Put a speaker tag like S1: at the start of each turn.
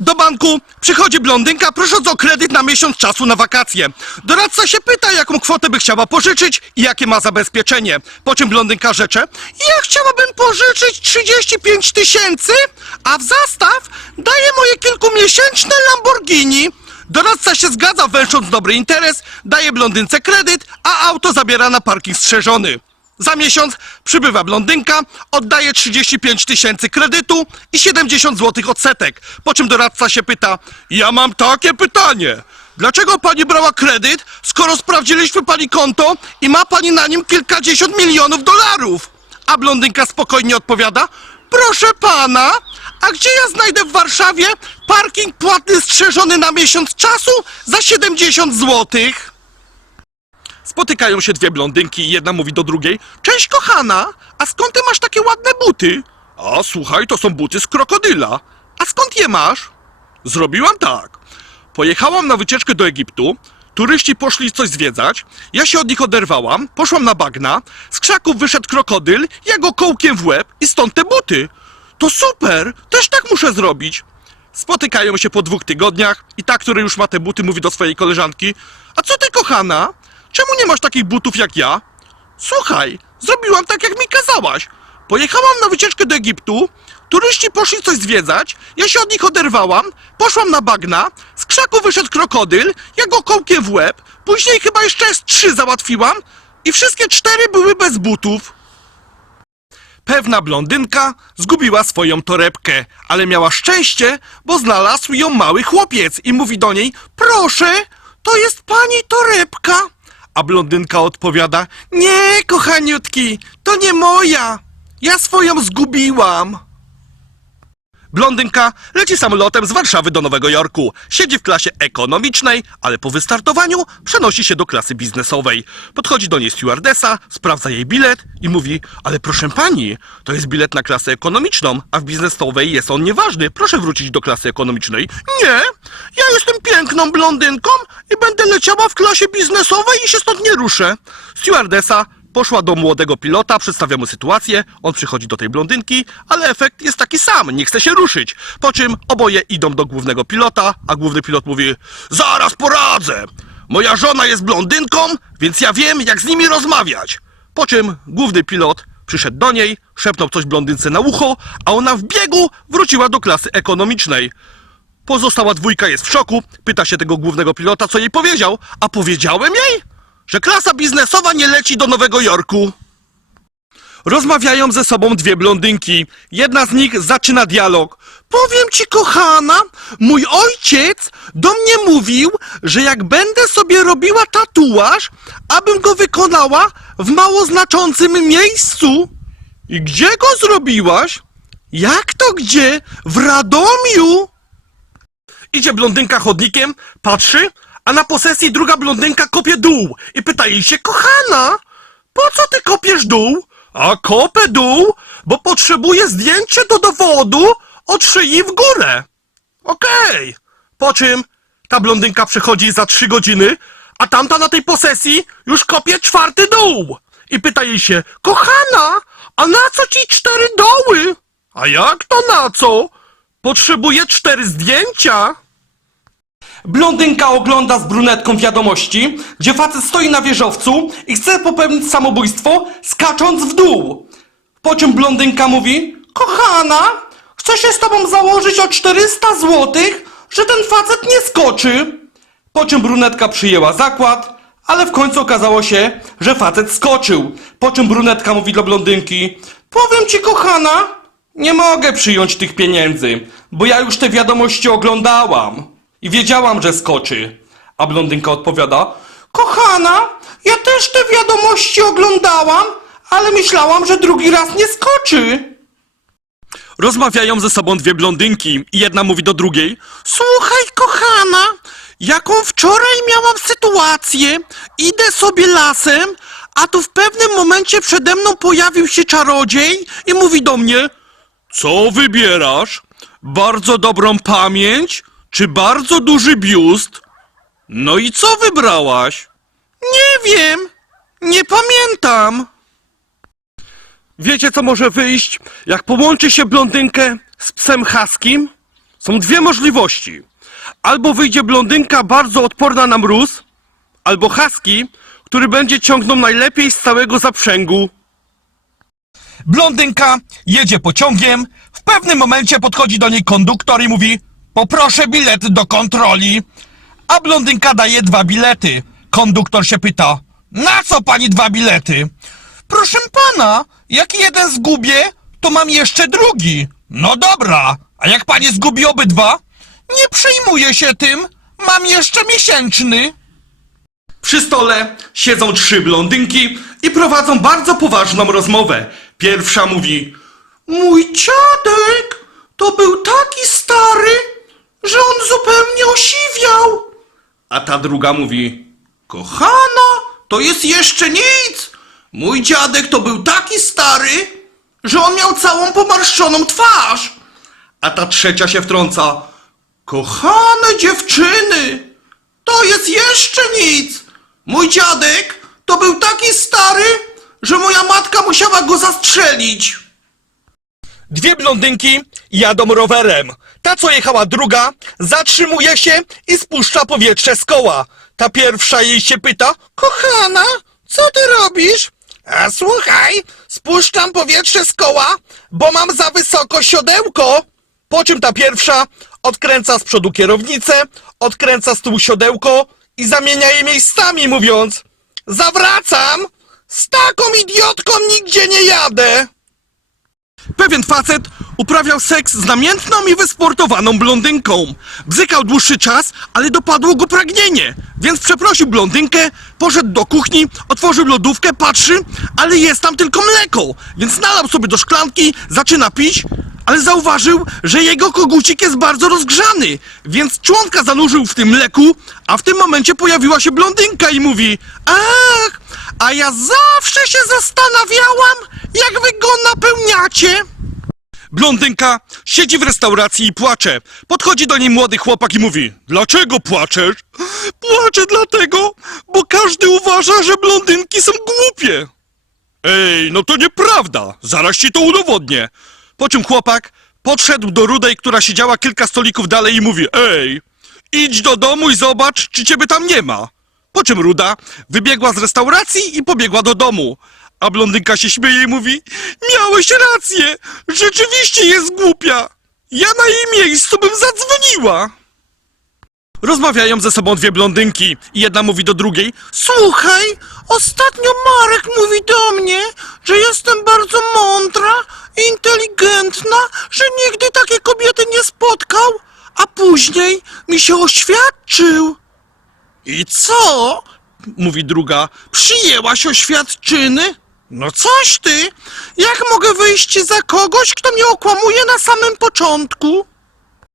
S1: Do banku przychodzi blondynka prosząc o kredyt na miesiąc czasu na wakacje. Doradca się pyta, jaką kwotę by chciała pożyczyć i jakie ma zabezpieczenie. Po czym blondynka rzecze, ja chciałabym pożyczyć 35 tysięcy, a w zastaw daję moje kilkumiesięczne Lamborghini. Doradca się zgadza, węsząc dobry interes, daje blondynce kredyt, a auto zabiera na parking strzeżony. Za miesiąc przybywa blondynka, oddaje 35 tysięcy kredytu i 70 złotych odsetek. Po czym doradca się pyta: Ja mam takie pytanie. Dlaczego pani brała kredyt, skoro sprawdziliśmy pani konto i ma pani na nim kilkadziesiąt milionów dolarów? A blondynka spokojnie odpowiada: Proszę pana, a gdzie ja znajdę w Warszawie parking płatny strzeżony na miesiąc czasu za 70 złotych? Spotykają się dwie blondynki i jedna mówi do drugiej Cześć kochana, a skąd ty masz takie ładne buty? A słuchaj, to są buty z krokodyla. A skąd je masz? Zrobiłam tak. Pojechałam na wycieczkę do Egiptu, turyści poszli coś zwiedzać, ja się od nich oderwałam, poszłam na bagna, z krzaków wyszedł krokodyl, ja go kołkiem w łeb i stąd te buty. To super, też tak muszę zrobić. Spotykają się po dwóch tygodniach i ta, która już ma te buty, mówi do swojej koleżanki A co ty, kochana? Czemu nie masz takich butów jak ja? Słuchaj, zrobiłam tak, jak mi kazałaś. Pojechałam na wycieczkę do Egiptu, turyści poszli coś zwiedzać, ja się od nich oderwałam, poszłam na bagna, z krzaku wyszedł krokodyl, ja go kołkiem w łeb, później chyba jeszcze z trzy załatwiłam i wszystkie cztery były bez butów. Pewna blondynka zgubiła swoją torebkę, ale miała szczęście, bo znalazł ją mały chłopiec i mówi do niej: Proszę, to jest pani torebka. A blondynka odpowiada: Nie, kochaniutki, to nie moja. Ja swoją zgubiłam. Blondynka leci samolotem z Warszawy do Nowego Jorku. Siedzi w klasie ekonomicznej, ale po wystartowaniu przenosi się do klasy biznesowej. Podchodzi do niej stewardesa, sprawdza jej bilet i mówi: Ale proszę pani, to jest bilet na klasę ekonomiczną, a w biznesowej jest on nieważny. Proszę wrócić do klasy ekonomicznej. Nie, ja jestem piękną blondynką i będę leciała w klasie biznesowej i się stąd nie ruszę. Stewardesa Poszła do młodego pilota, przedstawia mu sytuację, on przychodzi do tej blondynki, ale efekt jest taki sam, nie chce się ruszyć. Po czym oboje idą do głównego pilota, a główny pilot mówi Zaraz poradzę! Moja żona jest blondynką, więc ja wiem, jak z nimi rozmawiać. Po czym główny pilot przyszedł do niej, szepnął coś blondynce na ucho, a ona w biegu wróciła do klasy ekonomicznej. Pozostała dwójka jest w szoku, pyta się tego głównego pilota, co jej powiedział, a powiedziałem jej, że klasa biznesowa nie leci do Nowego Jorku. Rozmawiają ze sobą dwie blondynki. Jedna z nich zaczyna dialog. Powiem ci, kochana, mój ojciec do mnie mówił, że jak będę sobie robiła tatuaż, abym go wykonała w mało znaczącym miejscu. I gdzie go zrobiłaś? Jak to gdzie? W Radomiu! Idzie blondynka chodnikiem, patrzy, a na posesji druga blondynka kopie dół i pyta jej się, kochana, po co ty kopiesz dół? A kopę dół, bo potrzebuję zdjęcie do dowodu od szyi w górę. Okej. Po czym ta blondynka przychodzi za trzy godziny, a tamta na tej posesji już kopie czwarty dół. I pyta jej się, kochana, a na co ci cztery doły? A jak to na co? Potrzebuję cztery zdjęcia. Blondynka ogląda z brunetką wiadomości, gdzie facet stoi na wieżowcu i chce popełnić samobójstwo, skacząc w dół. Po czym blondynka mówi, kochana, chcę się z tobą założyć o 400 złotych, że ten facet nie skoczy. Po czym brunetka przyjęła zakład, ale w końcu okazało się, że facet skoczył. Po czym brunetka mówi do blondynki, powiem ci kochana, nie mogę przyjąć tych pieniędzy, bo ja już te wiadomości oglądałam i wiedziałam, że skoczy. A blondynka odpowiada, kochana, ja też te wiadomości oglądałam, ale myślałam, że drugi raz nie skoczy. Rozmawiają ze sobą dwie blondynki i jedna mówi do drugiej Słuchaj, kochana, jaką wczoraj miałam sytuację. Idę sobie lasem, a tu w pewnym momencie przede mną pojawił się czarodziej i mówi do mnie Co wybierasz? Bardzo dobrą pamięć czy bardzo duży biust? No i co wybrałaś? Nie wiem, nie pamiętam. Wiecie, co może wyjść, jak połączy się blondynkę z psem haskim? Są dwie możliwości. Albo wyjdzie blondynka bardzo odporna na mróz, albo husky, który będzie ciągnął najlepiej z całego zaprzęgu. Blondynka jedzie pociągiem, w pewnym momencie podchodzi do niej konduktor i mówi Poproszę bilet do kontroli. A blondynka daje dwa bilety. Konduktor się pyta Na co pani dwa bilety? Proszę pana, jak jeden zgubię, to mam jeszcze drugi. No dobra, a jak pani zgubi obydwa? Nie przejmuję się tym, mam jeszcze miesięczny. Przy stole siedzą trzy blondynki i prowadzą bardzo poważną rozmowę. Pierwsza mówi: Mój dziadek to był taki stary, że on zupełnie osiwiał. A ta druga mówi: Kochana, to jest jeszcze nic. Mój dziadek to był taki stary, że on miał całą pomarszczoną twarz. A ta trzecia się wtrąca: Kochane dziewczyny, to jest jeszcze nic. Mój dziadek to był taki stary, że moja matka musiała go zastrzelić. Dwie blondynki jadą rowerem. Ta, co jechała druga, zatrzymuje się i spuszcza powietrze z koła. Ta pierwsza jej się pyta, kochana, co ty robisz? A słuchaj, spuszczam powietrze z koła, bo mam za wysoko siodełko. Po czym ta pierwsza odkręca z przodu kierownicę, odkręca z tyłu siodełko i zamienia je miejscami, mówiąc Zawracam! Z taką idiotką nigdzie nie jadę! Pewien facet uprawiał seks z namiętną i wysportowaną blondynką. Bzykał dłuższy czas, ale dopadło go pragnienie, więc przeprosił blondynkę, poszedł do kuchni, otworzył lodówkę, patrzy, ale jest tam tylko mleko, więc nalał sobie do szklanki, zaczyna pić, ale zauważył, że jego kogucik jest bardzo rozgrzany, więc członka zanurzył w tym mleku, a w tym momencie pojawiła się blondynka i mówi Ach, a ja zawsze się zastanawiałam, jak wy go napełniacie. Blondynka siedzi w restauracji i płacze. Podchodzi do niej młody chłopak i mówi Dlaczego płaczesz? Płaczę dlatego, bo każdy uważa, że blondynki są głupie. Ej, no to nieprawda. Zaraz ci to udowodnię. Po czym chłopak podszedł do Rudej, która siedziała kilka stolików dalej i mówi Ej, idź do domu i zobacz, czy ciebie tam nie ma. Po czym Ruda wybiegła z restauracji i pobiegła do domu. A blondynka się śmieje i mówi Miałeś rację, rzeczywiście jest głupia. Ja na jej miejscu bym zadzwoniła. Rozmawiają ze sobą dwie blondynki i jedna mówi do drugiej Słuchaj, ostatnio Marek mówi do mnie, że jestem bardzo mądra, inteligentna, że nigdy takiej kobiety nie spotkał, a później mi się oświadczył. I co? Mówi druga. Przyjęłaś oświadczyny? No coś ty! Jak mogę wyjść za kogoś, kto mnie okłamuje na samym początku?